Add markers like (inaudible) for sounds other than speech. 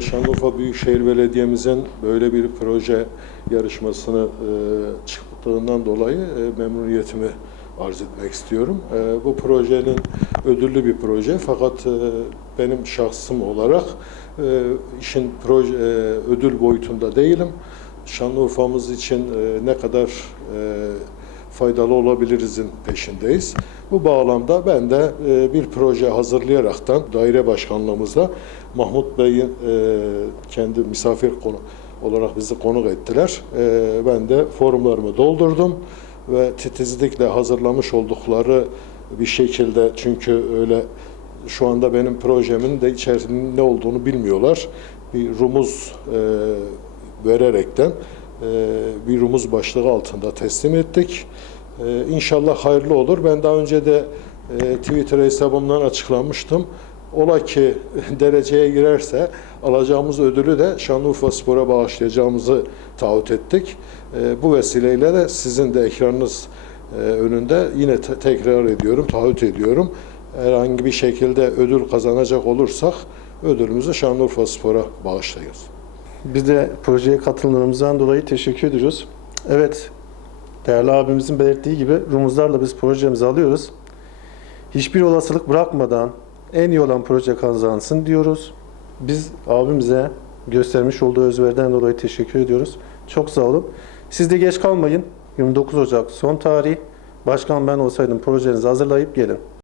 Şanlıurfa Büyükşehir Belediye'mizin böyle bir proje yarışmasını e, çıktığından dolayı e, memnuniyetimi arz etmek istiyorum. E, bu projenin ödüllü bir proje fakat benim şahsım olarak işin proje ödül boyutunda değilim. Şanlıurfa'mız için ne kadar faydalı olabilirizin peşindeyiz. Bu bağlamda ben de e, bir proje hazırlayaraktan daire başkanlığımızda Mahmut Bey'in e, kendi misafir konu olarak bizi konuk ettiler. E, ben de forumlarımı doldurdum ve titizlikle hazırlamış oldukları bir şekilde çünkü öyle şu anda benim projemin de içerisinde ne olduğunu bilmiyorlar. Bir rumuz e, vererekten bir rumuz başlığı altında teslim ettik. E, İnşallah hayırlı olur. Ben daha önce de e, Twitter hesabımdan açıklamıştım. Ola ki (laughs) dereceye girerse alacağımız ödülü de Şanlıurfa Spor'a bağışlayacağımızı taahhüt ettik. E, Bu vesileyle de sizin de ekranınız e, önünde yine te- tekrar ediyorum, taahhüt ediyorum. Herhangi bir şekilde ödül kazanacak olursak ödülümüzü Şanlıurfa Spor'a bağışlayacağız. Biz de projeye katılımlarımızdan dolayı teşekkür ediyoruz. Evet, değerli abimizin belirttiği gibi rumuzlarla biz projemizi alıyoruz. Hiçbir olasılık bırakmadan en iyi olan proje kazansın diyoruz. Biz abimize göstermiş olduğu özveriden dolayı teşekkür ediyoruz. Çok sağ olun. Siz de geç kalmayın. 29 Ocak son tarih. Başkan ben olsaydım projenizi hazırlayıp gelin.